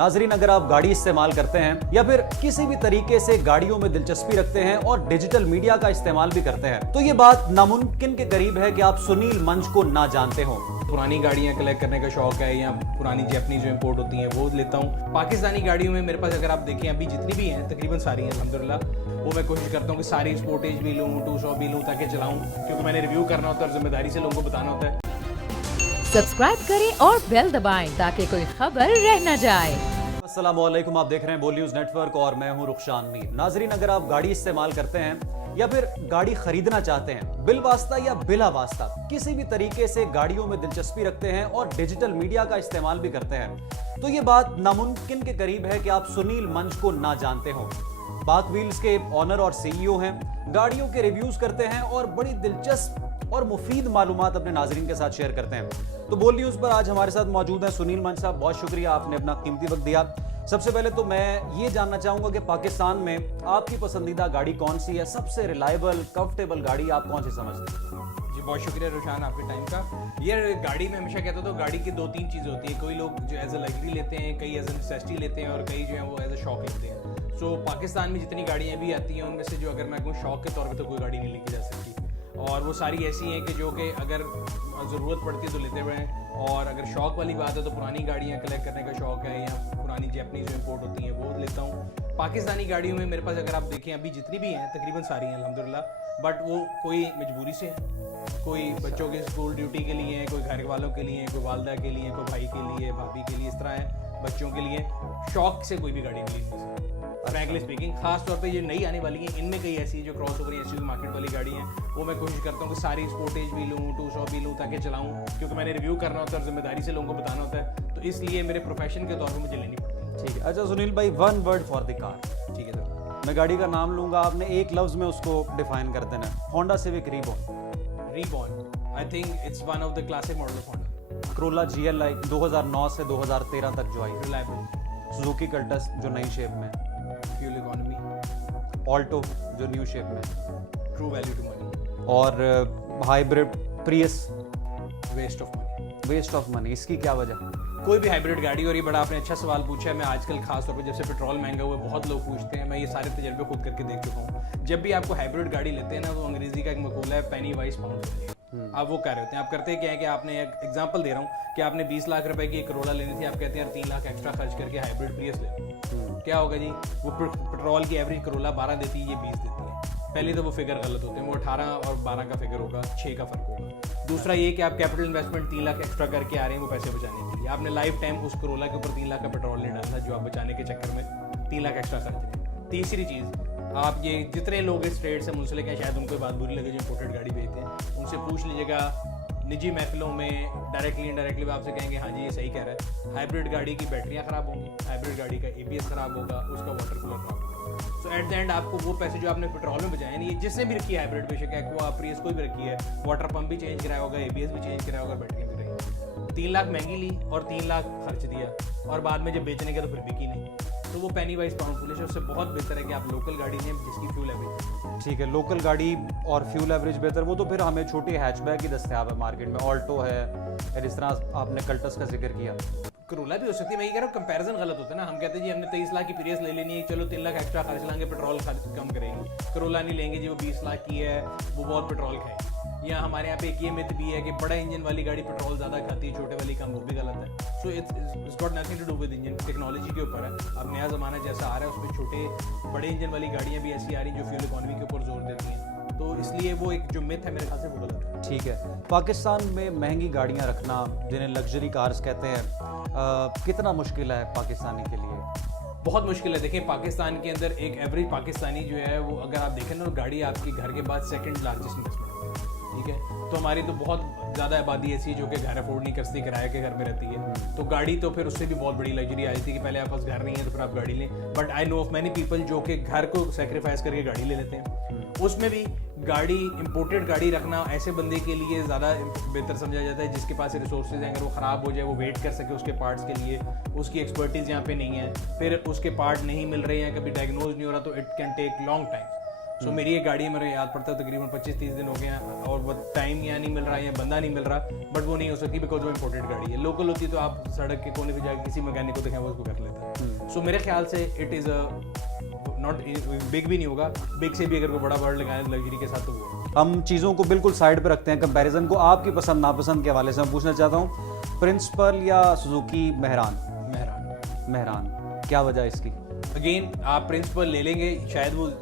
नाजरीन, अगर आप गाड़ी इस्तेमाल करते हैं या फिर किसी भी तरीके से गाड़ियों में दिलचस्पी रखते हैं और डिजिटल मीडिया का इस्तेमाल भी करते हैं, तो ये बात नामुमकिन के करीब है कि आप सुनील मंच को ना जानते हो। पुरानी गाड़ियाँ कलेक्ट करने का शौक है या पुरानी जैपनीज जो इंपोर्ट होती हैं वो लेता हूँ। पाकिस्तानी गाड़ियों में मेरे पास अगर आप देखें अभी जितनी भी हैं तकरीबन सारी हैं अल्हम्दुलिल्लाह, वो मैं कोशिश करता हूँ कि सारी स्पोर्टेज भी लूँ, 200 भी लूँ ताकि चलाऊँ, क्योंकि मैंने रिव्यू करना होता है और जिम्मेदारी से लोगों को बताना होता है। सब्सक्राइब करें और बेल दबाएं ताकि कोई खबर रह न जाए। अस्सलामुअलैकुम, आप देख रहे हैं बोल न्यूज नेटवर्क और मैं हूं रुखशान मीर। नाजरीन, अगर आप गाड़ी इस्तेमाल करते हैं या फिर गाड़ी खरीदना चाहते हैं, बिल वास्ता या बिला वास्ता किसी भी तरीके से गाड़ियों में दिलचस्पी रखते हैं और डिजिटल मीडिया का इस्तेमाल भी करते हैं, तो ये बात नामुमकिन के करीब है कि आप सुनील मंच को ना जानते हो। बाक व्हील्स के ऑनर और सीईओ हैं, गाड़ियों के रिव्यूज करते हैं और बड़ी दिलचस्प और मुफीद मालूमात अपने नाजरीन के साथ शेयर करते हैं। तो बोल न्यूज पर आज हमारे साथ मौजूद हैं सुनील मंच साहब। बहुत शुक्रिया, आपने अपना कीमती वक्त दिया। सबसे पहले तो मैं ये जानना चाहूंगा कि पाकिस्तान में आपकी पसंदीदा गाड़ी कौन सी है? सबसे रिलायबल कंफर्टेबल गाड़ी आप कौन सी समझते हैं? जी बहुत शुक्रिया रुशान आपके टाइम का। ये गाड़ी में हमेशा कहता था, गाड़ी की 2-3 चीज़ें होती है। कोई लोग जो एज ए लग्जरी लेते हैं, कई एज ए नेसेसिटी लेते हैं और कई जो है वो एज ए शौक लेते हैं। सो पाकिस्तान में जितनी गाड़ियाँ भी आती हैं उनमें से जो अगर मैं कहूँ शौक के तौर पर तो कोई गाड़ी नहीं लेके जा सकती, और वो सारी ऐसी हैं कि जो कि अगर ज़रूरत पड़ती है तो लेते हुए हैं। और अगर शौक वाली बात है तो पुरानी गाड़ियाँ कलेक्ट करने का शौक है या पुरानी जैपनीज जो इंपोर्ट होती हैं वो लेता हूँ। पाकिस्तानी गाड़ियों में मेरे पास अगर आप देखें अभी जितनी भी हैं तकरीबन सारी हैं अल्हम्दुलिल्लाह, बट वो कोई मजबूरी से है, कोई बच्चों के स्कूल ड्यूटी के लिए है, कोई घर वालों के लिए, कोई वालदा के लिए, कोई भाई के लिए, भाभी के लिए, इस तरह है बच्चों के लिए। शौक से कोई भी गाड़ी नहीं लेती फ्रैंकली स्पीकिंग। खास तौर पे ये नई आने वाली हैं, इनमें कई ऐसी जो क्रॉस ओवर एसयूवी मार्केट वाली गाड़ी हैं, वो मैं कोशिश करता हूँ कि सारी स्पोर्टेज भी लूँ, 200 भी लूँ ताकि चलाऊँ, क्योंकि मैंने रिव्यू करना होता है और जिम्मेदारी से लोगों को बताना होता है, तो इसलिए मेरे प्रोफेशन के तौर पर मुझे लेनी पड़ती है। ठीक है। अच्छा सुनील भाई, one word for the car. ठीक है सर। मैं गाड़ी का नाम लूंगा, आपने एक लफ्ज में उसको डिफाइन कर देना। Honda civic reborn, I think it's one of the classic model of Honda. Corolla GLI 2009 से 2013 तक जो आई, रिलायबल। सुजुकी कल्टस जो नई शेप में, फ्यूल इकोनॉमी, ऑल्टो जो न्यू शेप में, ट्रू वैल्यू टू मनी, और hybrid Prius waste of money. Waste of money. इसकी क्या वजह? कोई भी हाइब्रिड गाड़ी, और ये बड़ा आपने अच्छा सवाल पूछा है। मैं आजकल खास तौर पर जब से पेट्रोल महंगा हुआ है बहुत लोग पूछते हैं, मैं ये सारे तजर्बे खुद करके देख चुका हूँ। जब भी आपको हाइब्रिड गाड़ी लेते हैं ना, तो अंग्रेजी का एक मकूला है पेनी वाइज पाउंड। आप वो कह रहे होते हैं, आप करते क्या है कि आपने एक एग्जांपल दे रहा हूँ कि आपने 20 लाख रुपए की एक करोड़ा लेनी थी, आप कहते हैं यार 3 लाख एक्स्ट्रा खर्च करके हाइब्रिड प्रियस ले लो। क्या होगा जी, वो पेट्रोल की एवरेज करोला 12 देती है, ये 20 देती है। पहले तो वो फिगर गलत होते हैं, वो 18 और 12 का फिगर होगा, 6 का फर्क होगा। दूसरा ये कि आप कैपिटल इन्वेस्टमेंट 3 लाख एक्स्ट्रा करके आ रहे हैं वो पैसे बचाने के लिए। आपने लाइफ टाइम उस करोला के ऊपर 3 लाख का पेट्रोल नहीं डालना, जो आप बचाने के चक्कर में 3 लाख एक्स्ट्रा खर्च रहे हैं। तीसरी चीज़, आप ये जितने लोग इस ट्रेड से मुंसलिक हैं, शायद उनको बात बुरी लगे जो इंपोर्टेड गाड़ी बेचते हैं, उनसे पूछ लीजिएगा निजी महफिलों में, डायरेक्टली इनडायरेक्टली वो आपसे कहेंगे हाँ जी ये सही कह रहा है, हाइब्रिड गाड़ी की बैटरियाँ ख़राब होंगी, हाइब्रिड गाड़ी का ABS ख़राब होगा, उसका वाटर कूलर ख़राब होगा। सो एट द एंड आपको वो पैसे जो आपने पेट्रोल में बचाए, नहीं जिसने भी रखी है हाइब्रिड, बेशक एक्वा प्रियस कोई भी रखी है, वाटर पंप भी चेंज कराया होगा, ABS भी चेंज कराया होगा, बैटरी भी रही, 3 लाख महंगी ली और 3 लाख खर्च दिया, और बाद में जब बेचने का तो फिर बिकी नहीं, तो वो पेनी वाइज पाउंड फुलिश है। उससे बहुत बेहतर है कि आप लोकल गाड़ी लें जिसकी फ्यूल एवरेज। ठीक है, लोकल गाड़ी और फ्यूल एवरेज बेहतर, वो तो फिर हमें छोटी हैचबैक ही दस्तयाब है मार्केट में, ऑल्टो है, और इस तरह आपने कल्टस का जिक्र किया, करोला भी हो सकती है। मैं ये कह रहा हूँ कंपैरिजन गलत होता है ना, हम कहते हैं जी हमने 23 लाख की प्रियस ले लेनी है, चलो 3 लाख एक्स्ट्रा खर्च लाएंगे, पेट्रोल खर्च कम करेंगे। करोला नहीं लेंगे जी, वो 20 लाख की है, वो बहुत पेट्रोल खाएगी। या हमारे यहाँ पे एक ये मिथ भी है कि बड़ा इंजन वाली गाड़ी पेट्रोल ज़्यादा खाती है, छोटे वाली कम, वो भी गलत है। So it's got nothing to do with engine, technology के ऊपर है। अब नया ज़माना जैसा आ रहा है उसमें छोटे बड़े इंजन वाली गाड़ियाँ भी ऐसी आ रही हैं जो फ्यूल इकोनॉमी के ऊपर जोर देती हैं, तो इसलिए वो एक जो मिथ है मेरे ख्याल से वो गलत है। ठीक है। पाकिस्तान में महंगी गाड़ियाँ रखना, जिन्हें लग्जरी कार्स कहते हैं, कितना मुश्किल है पाकिस्तानी के लिए? बहुत मुश्किल है। देखिए पाकिस्तान के अंदर एक एवरेज पाकिस्तानी जो है वो, अगर आप देखें ना, तो गाड़ी आपके घर के बाद सेकंड लार्जेस्ट इन्वेस्टमेंट है। ठीक है, तो हमारी तो बहुत ज़्यादा आबादी ऐसी जो कि घर अफोर्ड नहीं कर सकती, किराए के घर में रहती है, तो गाड़ी तो फिर उससे भी बहुत बड़ी लग्जरी आई थी कि पहले आपके पास घर नहीं है तो फिर आप गाड़ी लें। But I know of many people जो कि घर को सेक्रीफाइस करके गाड़ी ले लेते हैं। उसमें भी गाड़ी, इंपोर्टेड गाड़ी रखना ऐसे बंदे के लिए ज़्यादा बेहतर समझा जाता है जिसके पास रिसोर्सेज हैं। अगर वो ख़राब हो जाए, वो वेट कर सके उसके पार्ट्स के लिए, उसकी एक्सपर्टीज़ यहाँ पे नहीं है, फिर उसके पार्ट नहीं मिल रहे हैं, कभी डायग्नोज नहीं हो रहा, तो it can take long time. So मेरी एक गाड़ी है, मेरे याद पड़ता है तकरीबन 25-30 दिन हो गए हैं और वो टाइम या नहीं मिल रहा है या बंदा नहीं मिल रहा, बट वो नहीं हो सकती बिकॉज वो इंपोर्टेड गाड़ी है। लोकल होती तो आप सड़क के कोने पे जाकर किसी मैकेनिक को दिखाएं, वो उसको कर लेता है। सो मेरे ख्याल से इट इज़ नॉट बिग भी नहीं होगा, बिग से भी अगर कोई बड़ा वर्ड लगाए लग्जरी के साथ तो वो। हम चीज़ों को बिल्कुल साइड पे रखते हैं, कंपैरिजन को आपकी पसंद नापसंद के हवाले से मैं पूछना चाहता हूँ, प्रिंसिपल या सुजुकी मेहरान, क्या वजह है इसकी? अगेन आप प्रिंसिपल ले लेंगे, शायद वो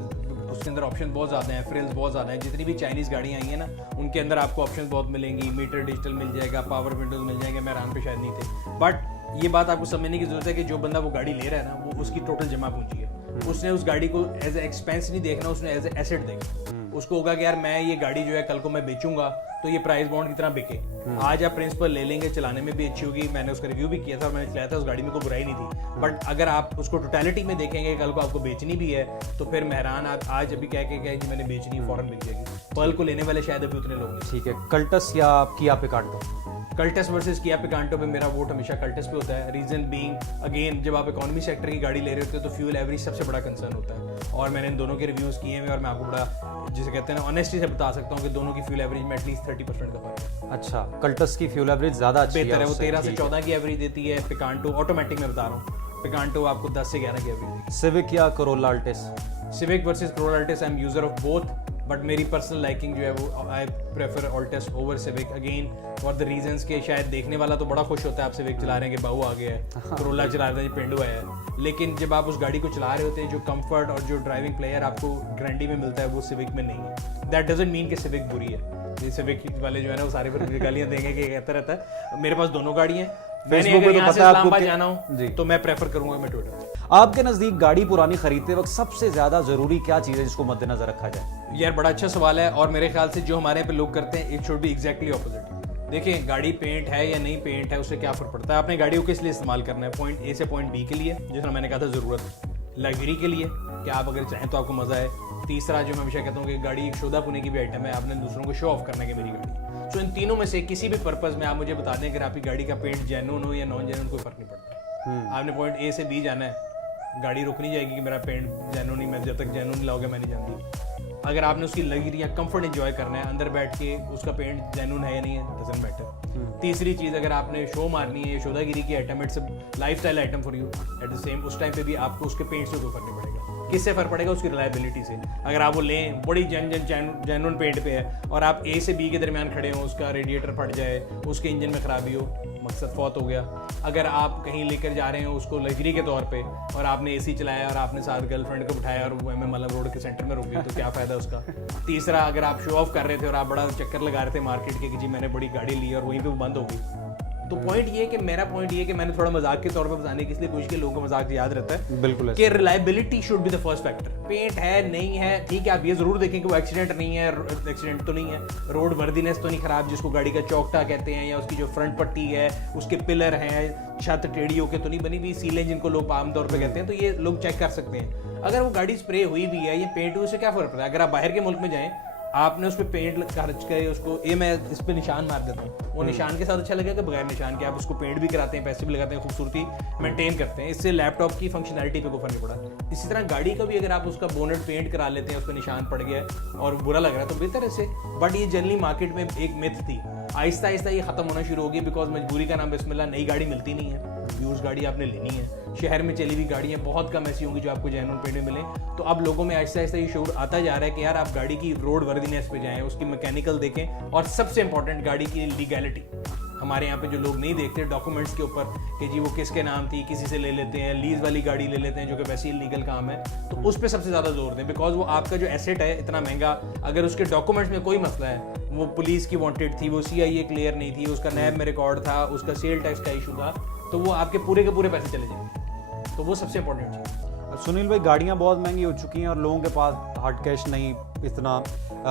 उसके अंदर ऑप्शन बहुत ज़्यादा हैं, फ्रिल्स बहुत ज़्यादा हैं। जितनी भी चाइनीज़ गाड़ियाँ आई हैं ना, उनके अंदर आपको ऑप्शन बहुत मिलेंगी, मीटर डिजिटल मिल जाएगा, पावर विंडोज मिल जाएंगे, मेहरान पे शायद नहीं थे। बट ये बात आपको समझने की जरूरत है कि जो बंदा वो गाड़ी ले रहा है ना, वो उसकी टोटल जमा पूंजी है। उसने उस गाड़ी को एज ए एक्सपेंस नहीं देखना, उसने एज ए एसेट देखना। उसको होगा कि यार मैं ये गाड़ी जो है कल को मैं बेचूंगा तो ये प्राइस बॉन्ड की तरह बिके। आज आप प्रिंसिपल ले लेंगे, चलाने में भी अच्छी होगी, मैंने उसका रिव्यू भी किया था, मैंने चलाया था, उस गाड़ी में कोई बुराई नहीं थी। बट अगर आप उसको टोटलिटी में देखेंगे, कल को आपको बेचनी भी है, तो फिर मेहरान आप आज अभी कह के कि मैंने बेचनी फौरन बिक जाएगी। पर्ल को लेने वाले शायद अभी उतने लोग नहीं। ठीक है, कल्टस या Kia Picanto? Cultus versus Kia Picanto में मेरा वोट हमेशा कल्टस पे होता है। रीजन बीइंग अगेन, जब आप इकोनॉमी सेक्टर की गाड़ी ले रहे होते हो तो फ्यूल एवरेज सबसे बड़ा कंसर्न होता है, और मैंने इन दोनों के रिव्यूज़ किए हैं और मैं आपको बड़ा जिसे कहते हैं ना ऑनेस्टी से बता सकता हूँ कि दोनों की फ्यूल एवरेज में एटलीस्ट 30% का फर्क है। अच्छा, कल्टस की फ्यूल एवरेज ज़्यादा अच्छी बेहतर है, वो उससे, 13 से ठीक 14 की एवरेज देती है। पिकांटो ऑटोमेटिक में बता रहा हूँ, पिकांटो आपको 10 से 11 की एवरेज देगी। सिविक या Corolla Altis? Civic versus Corolla Altis, I am user of both, but मेरी पर्सनल लाइकिंग जो है वो I prefer Altis over civic. Again for the reasons के शायद देखने वाला तो बड़ा खुश होता है आप सिविक चला रहे हैं कि बाहू आ गया है, कोरोला चला रहे हैं पेंडू आया है, लेकिन जब आप उस गाड़ी को चला रहे होते हैं जो कंफर्ट और जो ड्राइविंग प्लेयर आपको ग्रैंडी में मिलता है वो सिविक में नहीं है। दैट डजंट मीन कि सिविक बुरी है। ये सिविक वाले जो है ना वो सारे फिर गालियाँ देंगे कि कहता रहता है। मेरे पास दोनों गाड़ी हैं, मैंने अगर यहाँ से इस्लामाबाद जाना हो तो मैं प्रेफर करूंगा मैं टोयोटा। आपके नजदीक गाड़ी पुरानी खरीदते वक्त सबसे ज्यादा जरूरी क्या चीज है जिसको मद्देनजर रखा जाए? यार बड़ा अच्छा सवाल है, और मेरे ख्याल से जो हमारे यहाँ पे लोग करते हैं it should be exactly opposite. देखिए गाड़ी पेंट है या नहीं पेंट है उससे क्या फर्क पड़ता है, आपने गाड़ी को किस लिए इस्तेमाल करना है, पॉइंट ए से पॉइंट बी के लिए, जिसमें मैंने कहा था जरूरत, लग्जरी के लिए कि आप अगर चाहें तो आपको मजा है, तीसरा जो मैं हमेशा कहता हूँ कि गाड़ी एक शोधा पुणे की भी आइटम है, आपने दूसरों को शो ऑफ करना है कि मेरी गाड़ी। सो इन तीनों में से किसी भी पर्पज में आप मुझे बता दें अगर आपकी गाड़ी का पेंट जेन्युइन हो या नॉन जेन्युइन कोई फर्क नहीं पड़ता। आपने पॉइंट ए से बी जाना है, गाड़ी रुक नहीं जाएगी कि मेरा पेंट जेन्युइन नहीं, मैं जब तक जेन्युइन लाओगे मैं नहीं जानती। अगर आपने उसकी लग्जरी या कंफर्ट एंजॉय करना है अंदर बैठ के, उसका पेंट जेन्युइन है या नहीं है डजंट मैटर। तीसरी चीज़, अगर आपने शो मारनी है, शोधागिरी की item, it's lifestyle item for you at the same, उस टाइम पे भी आपको उसके पेंट से कोई फर्क नहीं पड़ेगा। किससे फर्क पड़ेगा? उसकी रिलायबिलिटी से। अगर आप वो लें बड़ी जेन्युइन पेंट पे है और आप ए से बी के दरमियान खड़े हो, उसका रेडिएटर फट जाए, उसके इंजन में खराबी हो, मकसद फौत हो गया। अगर आप कहीं लेकर जा रहे हो उसको लग्जरी के तौर पे और आपने एसी चलाया और आपने साथ गर्लफ्रेंड को बिठाया और वो मतलब रोड के सेंटर में रुक गई तो क्या फ़ायदा उसका। तीसरा, अगर आप शो ऑफ कर रहे थे और आप बड़ा चक्कर लगा रहे थे मार्केट के कि जी मैंने बड़ी गाड़ी ली और वहीं पे वो बंद हो गई, तो पॉइंट ये कि मेरा पॉइंट ये कि मैंने थोड़ा मजाक के तौर पे बताने की इसलिए कोशिश की, लोगों को मजाक याद रहता है बिल्कुल कि reliability should be the first factor. Paint है नहीं है ठीक है, आप ये जरूर देखें कि वो एक्सीडेंट नहीं है, एक्सीडेंट तो नहीं है, रोड वर्दीनेस तो नहीं खराब जिसको गाड़ी का चौकटा कहते हैं, या उसकी जो फ्रंट पट्टी है, उसके पिलर हैं, छत टेढ़ी होके तो नहीं बनी हुई, सीलें जिनको लोग आमतौर पर कहते हैं, तो ये लोग चेक कर सकते हैं। अगर वो गाड़ी स्प्रे हुई भी है, ये पेंट हुई, उससे क्या फर्क पड़ता है? अगर आप बाहर के मुल्क में जाएं, आपने उस पर पेंट खर्च करे उसको, ये मैं इस पर निशान मार देता हूँ, वो निशान के साथ अच्छा लगेगा बगैर निशान के? आप उसको पेंट भी कराते हैं, पैसे भी लगाते हैं, खूबसूरती मेंटेन करते हैं, इससे लैपटॉप की फंक्शनैलिटी पे कोई फर्क नहीं पड़ा। इसी तरह गाड़ी का भी अगर आप उसका बोनेट पेंट करा लेते हैं, उस पर निशान पड़ गया और बुरा लग रहा है तो बेहतर है इससे। बट ये जनरली मार्केट में एक मिथ थी, आहिस्ता आहिस्ता ये खत्म होना शुरू होगी बिकॉज मजबूरी का नाम बिस्मिल्लाह, नई गाड़ी मिलती नहीं है, यूज गाड़ी आपने लेनी है। शहर में चली हुई गाड़ियाँ बहुत कम ऐसी होंगी जो आपको जेन्युइन पेंट में मिले। तो अब लोगों में आहिस्ता आहिस्ता ये शऊर आता जा रहा है कि यार आप गाड़ी की रोड वर्दीनेस पे जाएं, उसकी मैकेनिकल देखें, और सबसे इंपॉर्टेंट गाड़ी की लीगैलिटी। हमारे यहाँ पे जो लोग नहीं देखते डॉक्यूमेंट्स के ऊपर कि जी वो किसके नाम थी, किसी से ले लेते हैं, लीज वाली गाड़ी ले लेते हैं जो कि वैसे ही लीगल काम है, तो उस पर सबसे ज़्यादा जोर दें बिकॉज वो आपका जो एसेट है इतना महंगा, अगर उसके डॉक्यूमेंट्स में कोई मसला है, वो पुलिस की वांटेड थी, वो CIA क्लियर नहीं थी, उसका नैब में रिकॉर्ड था, उसका सेल टैक्स का इशू था, तो वो आपके पूरे के पूरे पैसे चले जाएंगे। तो वो सबसे इंपॉर्टेंट चीज़। सुनील भाई, गाड़ियाँ बहुत महंगी हो चुकी हैं और लोगों के पास हार्ड कैश नहीं इतना,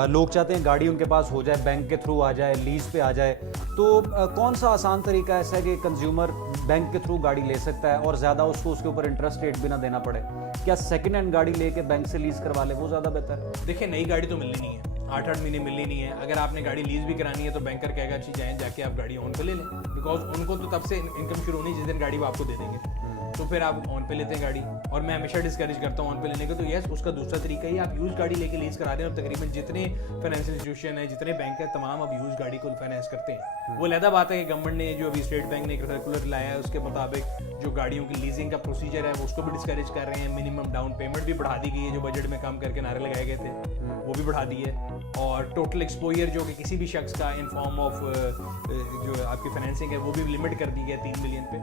लोग चाहते हैं गाड़ी उनके पास हो जाए, बैंक के थ्रू आ जाए, लीज पे आ जाए, तो कौन सा आसान तरीका ऐसा है कि कंज्यूमर बैंक के थ्रू गाड़ी ले सकता है और ज़्यादा उसको उसके ऊपर इंटरेस्ट रेट भी ना देना पड़े? क्या सेकंड हैंड गाड़ी लेके बैंक से लीज करवा ले, वो ज़्यादा बेहतर है? देखिए नई गाड़ी तो मिलनी नहीं है, 8-8 महीने मिलनी नहीं है। अगर आपने गाड़ी लीज भी करानी है तो बैंकर कहेगा अच्छी जाएँ जाके आप गाड़ी ऑन पे ले लें, बिकॉज उनको तो तब से इनकम शुरू होनी जिस दिन गाड़ी वो आपको दे देंगे। तो फिर आप ऑन पे लेते हैं गाड़ी, और मैं हमेशा डिस्करेज करता हूँ ऑन पे लेने का। तो यस, उसका दूसरा तरीका ही आप यूज गाड़ी लेके लीज करा रहे हैं, और तकरीबन जितने फाइनेंशियल इंस्टीट्यूशन है, जितने बैंक है, तमाम अब यूज गाड़ी को फाइनेंस करते हैं। वो अलग बात है कि गवर्नमेंट ने जो अभी स्टेट बैंक ने एक सर्कुलर लाया है, उसके मुताबिक जो गाड़ियों की लीजिंग का प्रोसीजर है वो उसको भी डिस्करेज कर रहे हैं। मिनिमम डाउन पेमेंट भी बढ़ा दी गई है, जो बजट में कम करके नारे लगाए गए थे वो भी बढ़ा दी है। और टोटल एक्सपोजर जो कि किसी भी शख्स का इन फॉर्म ऑफ जो आपकी फाइनेंसिंग है वो भी लिमिट कर दी गई है 3 मिलियन पे।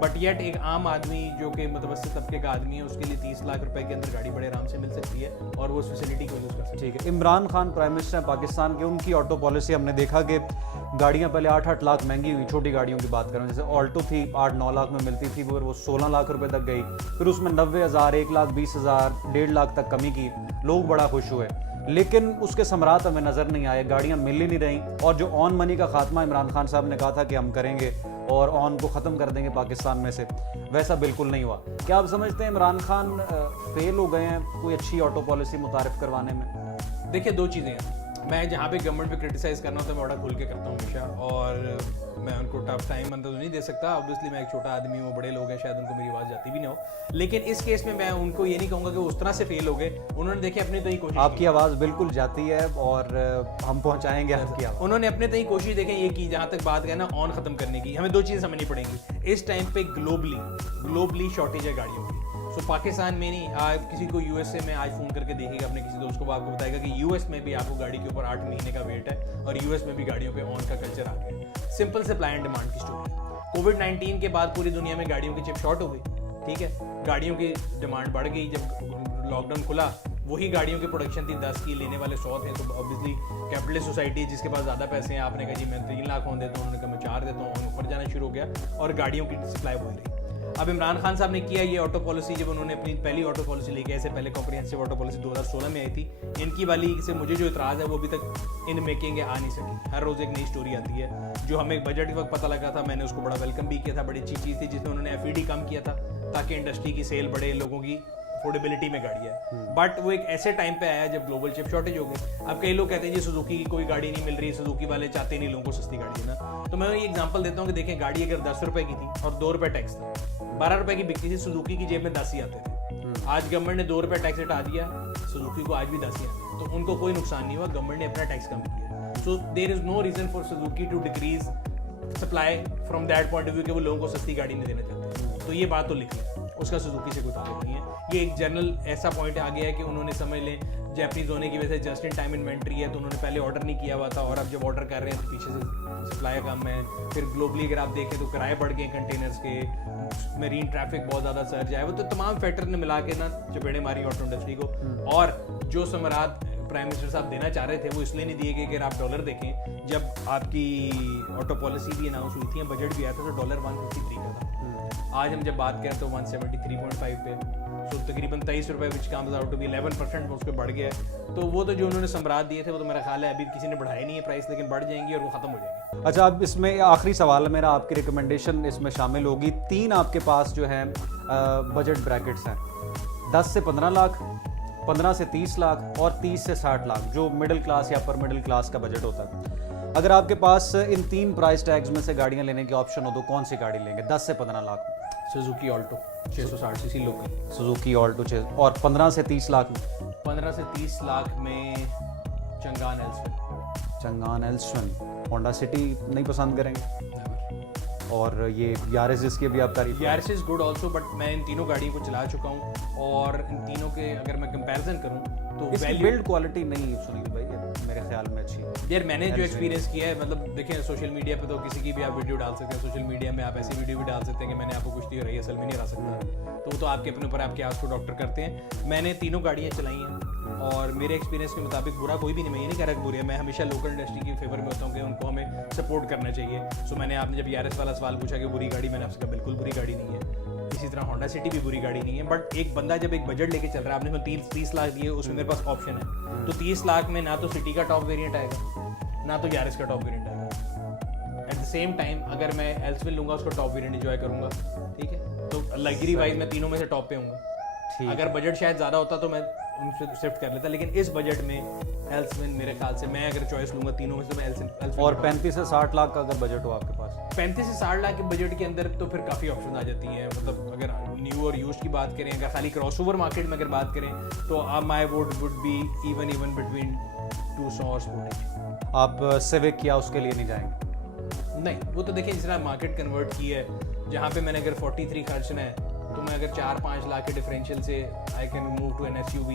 बट येट एक आम आदमी जो कि मुतवस्सित तबके का आदमी है, उसके लिए 30 लाख रुपए के अंदर गाड़ी बड़े आराम से मिल सकती है, और वो उस फैसिलिटी को यूज़ कर सकते हैं। ठीक है, इमरान खान प्राइम मिनिस्टर हैं पाकिस्तान के, उनकी ऑटो पॉलिसी हमने देखा कि गाड़ियां पहले 8-8 लाख महंगी हुई, छोटी गाड़ियों की बात करें, जैसे ऑल्टो थी 8-9 लाख में मिलती थी, वो 16 लाख रुपए तक गई, फिर उसमें 90,000, 1,20,000, 1.5 लाख तक कमी की, लोग बड़ा खुश हुए। लेकिन उसके समरात हमें नज़र नहीं आए, गाड़ियां मिल ही नहीं रहीं, और जो ऑन मनी का खात्मा इमरान खान साहब ने कहा था कि हम करेंगे और ऑन को ख़त्म कर देंगे पाकिस्तान में से, वैसा बिल्कुल नहीं हुआ। क्या आप समझते हैं इमरान खान फेल हो गए हैं कोई अच्छी ऑटो पॉलिसी मुतारिफ करवाने में? देखिए, दो चीज़ें हैं। मैं जहाँ पे गवर्नमेंट पे क्रिटिसाइज़ करना होता है मैं बड़ा खुल के करता हूँ हमेशा, और मैं उनको टफ टाइम अंदर तो नहीं दे सकता। ऑब्वियसली मैं एक छोटा आदमी हूँ, बड़े लोग हैं, शायद उनको मेरी आवाज़ जाती भी नहीं हो। लेकिन इस केस में मैं उनको ये नहीं कहूँगा कि उस तरह से फेल हो गए। उन्होंने देखिए अपनी तय कोशिश, आपकी आवाज़ बिल्कुल जाती है और हम पहुँचाएंगे आपकी आवाज़। उन्होंने अपने तय कोशिश देखें ये की, जहाँ तक बात है ना ऑन ख़त्म करने की, हमें दो चीज़ें समझनी पड़ेंगी। इस टाइम पे ग्लोबली शॉर्टेज है गाड़ियों की। तो पाकिस्तान में नहीं, आप किसी को यूएसए में आज फ़ोन करके देखिएगा अपने किसी दोस्त को, वो आपको बताएगा कि यूएस में भी आपको गाड़ी के ऊपर 8 महीने का वेट है, और यूएस में भी गाड़ियों पे ऑन का कल्चर आ गया। सिंपल सप्लाई एंड डिमांड की स्टोरी। कोविड-19 के बाद पूरी दुनिया में गाड़ियों की चिप शॉर्ट हो गई, ठीक है, गाड़ियों की डिमांड बढ़ गई। जब लॉकडाउन खुला, वही गाड़ियों की प्रोडक्शन थी 10 की, लेने वाले 100 थे। तो ऑब्वियसली कैपिटलिस्ट सोसाइटी है, जिसके पास ज़्यादा पैसे हैं, आपने कहा जी मैं 3 लाख होने देता हूँ, उन्होंने कहा मैं 4 देता हूँ, ऊपर जाना शुरू हो गया, और गाड़ियों की सप्लाई हो रही। अब इमरान खान साहब ने किया ये ऑटो पॉलिसी, जब उन्होंने अपनी पहली ऑटो पॉलिसी लेके, ऐसे पहले कॉम्प्रिहेंसिव ऑटो पॉलिसी 2016 में आई थी। इनकी वाली से मुझे जो इतराज़ है वो अभी तक इन मेकिंग आ नहीं सकी। हर रोज़ एक नई स्टोरी आती है। जो हमें बजट के वक्त पता लगा था, मैंने उसको बड़ा वेलकम भी किया था, बड़ी अच्छी चीज़ थी, जिसमें उन्होंने FED कम किया था ताकि इंडस्ट्री की सेल बढ़े, लोगों की अफोर्डेबिलिटी में गाड़ी है। बट वो एक ऐसे टाइम पे आया जब ग्लोबल चिप शॉर्टेज हो गई। अब कई लोग कहते हैं जी सुजुकी की कोई गाड़ी नहीं मिल रही, सुजुकी वाले चाहते नहीं लोगों को सस्ती गाड़ी है ना। तो मैं ये एग्जांपल देता हूँ कि देखें, गाड़ी अगर 10 रुपए की थी और 2 रुपए टैक्स था, 12 रुपए की बिकती थी, सुजुकी की जेब में 10 ही आते थे। आज गवर्नमेंट ने 2 रुपए टैक्स हटा दिया, सुजुकी को आज भी 10 ही आते, तो उनको कोई नुकसान नहीं हुआ, गवर्नमेंट ने अपना टैक्स कम किया। So there is no reason for Suzuki to decrease supply from that point of view कि वो लोगों को सस्ती गाड़ी नहीं देना चाहते। तो ये बात तो लिख लें, उसका सुजुकी से कोई ताल्लुक नहीं है। ये एक जनरल ऐसा पॉइंट आ गया है कि उन्होंने समझ लें जैपनीज होने की वजह से जस्ट इन टाइम इन्वेंट्री है, तो उन्होंने पहले ऑर्डर नहीं किया हुआ था, और अब जब ऑर्डर कर रहे हैं तो पीछे से सप्लाई कम है। फिर ग्लोबली अगर आप देखें तो किराए बढ़ गए कंटेनर्स के, मरीन ट्रैफिक बहुत ज़्यादा सर्ज आया, वो तो तमाम फैक्टर ने मिला के ना चपेड़े मारी ऑटो इंडस्ट्री को। और जो समरात प्राइम मिनिस्टर साहब देना चाह रहे थे वो इसलिए नहीं दिए गए कि अगर आप डॉलर देखें, जब आपकी ऑटो पॉलिसी भी अनाउंस हुई थी, बजट भी आया था, तो डॉलर 153 का था। आज हम जब बात करें तो 173.5 पे, तो तकरीबन 23 रुपये which comes out to be 11% उस पर बढ़ गया है। तो वो तो जो उन्होंने सम्राट दिए थे वो तो मेरा ख्याल है अभी किसी ने बढ़ाए नहीं है प्राइस, लेकिन बढ़ जाएंगी और वो ख़त्म हो जाएंगे। अच्छा, अब इसमें आखिरी सवाल है मेरा, आपकी रिकमेंडेशन इसमें शामिल होगी। 3 आपके पास जो हैं बजट ब्रैकेट्स हैं, 10 से 15 लाख, 15 से 30 लाख और 30 से 60 लाख, जो मिडिल क्लास या अपर मिडिल क्लास का बजट होता है। अगर आपके पास इन 3 प्राइस टैग्स में से गाड़ियाँ लेने की ऑप्शन हो तो कौन सी गाड़ी लेंगे 10 से 15 लाख में? Suzuki Alto 660 CC local. Suzuki Alto 6, और 15 से 30 लाख में? 15 से 30 लाख में चंगान एल्सविन। चंगान एल्सविन। होंडा सिटी नहीं पसंद करेंगे? और ये यारिस जिसकी भी आप तारीफ? Yaris is good also, but मैं इन तीनों गाड़ियों को चला चुका हूँ, और इन तीनों के अगर मैं कंपैरिजन करूँ तो इसकी बिल्ड क्वालिटी नहीं सुनील भाई मेरे ख्याल में अच्छी। यार मैंने जो एक्सपीरियंस किया है, मतलब देखें सोशल मीडिया पे तो किसी की भी आप वीडियो डाल सकते हैं, सोशल मीडिया में आप ऐसी वीडियो भी डाल सकते हैं कि मैंने आपको कुछ दी हो रही है, असल में नहीं हरा सकता, तो वो तो आपके अपने ऊपर आपके आस को डॉक्टर करते हैं। मैंने तीनों गाड़ियाँ चलाई हैं और मेरे एक्सपीरियंस के मुताबिक बुरा कोई भी नहीं, मैं ये नहीं कह रहा कि बुरी है, मैं हमेशा लोकल इंडस्ट्री की फेवर में होता हूँ कि उनको हमें सपोर्ट करना चाहिए। सो मैंने आपने जब यारिस वाला सवाल पूछा कि बुरी गाड़ी, मैंने आपसे कहा बिल्कुल बुरी गाड़ी नहीं है। इसी तरह होंडा सिटी भी बुरी गाड़ी नहीं है, बट एक बंदा जब एक बजट लेके चल रहा है, आपने 30 लाख दिए, उसमें मेरे पास ऑप्शन है, तो 30 लाख में ना तो सिटी का टॉप वेरिएंट आएगा ना तो यारिस का टॉप वेरिएंट आएगा। एट द सेम टाइम अगर मैं एल्सविन लूंगा उसका टॉप वेरिएंट एंजॉय करूंगा, ठीक है, तो लग्जरी वाइज मैं तीनों में से टॉप पे हूँगा। अगर बजट शायद ज़्यादा होता तो मैं उनसे शिफ्ट कर लेता, लेकिन इस बजट में एल्सविन मेरे ख्याल से मैं अगर चॉइस लूंगा तीनों में से मैं एल्सविन। और 35 से 60 लाख का अगर बजट हो आपके पास? 35 से 60 लाख के बजट के अंदर तो फिर काफ़ी ऑप्शन आ जाती हैं। मतलब अगर न्यू और यूज्ड की बात करें, अगर खाली क्रॉसओवर मार्केट में अगर बात करें तो माई वुड बी इवन बिटवीन 200 और स्पोर्टेज। आप सिविक या उसके लिए नहीं जाएंगे? नहीं, वो तो देखिए जिस तरह मार्केट कन्वर्ट की है, जहाँ पे मैंने अगर 43 खर्चना है तो मैं अगर 4-5 लाख के डिफरेंशियल से I can move to an SUV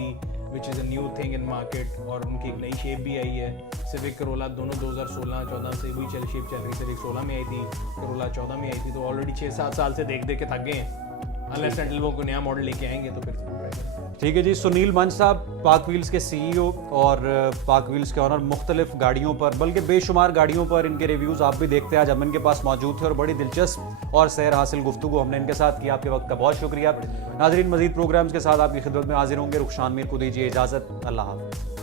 which is a new thing in market. और उनकी एक नई शेप भी आई है। सिविक करोला दोनों 2016-14 से वही शेप चल रही। सिविक 16 में आई थी, करोला 14 में आई थी, तो ऑलरेडी 6-7 साल से देख के थक गए हैं। अनलेस एंटिल वो कोई नया मॉडल लेके आएंगे तो फिर ट्राई करेंगे। ठीक है जी। सुनील मंच साहब, पाक व्हील्स के CEO और पाक व्हील्स के ऑनर, मुख्तलिफ गाड़ियों पर बल्कि बेशुमार गाड़ियों पर इनके रिव्यूज़ आप भी देखते हैं। आज हम इनके पास मौजूद थे और बड़ी दिलचस्प और सैर हासिल गुफ्तगू हमने इनके साथ किया। आपके वक्त का बहुत शुक्रिया। नाजरीन, मजीद प्रोग्राम्स के साथ आपकी खिदमत में हाजिर होंगे। रुखशान मीर को दीजिए इजाज़त। अल्लाह हाफ़िज़।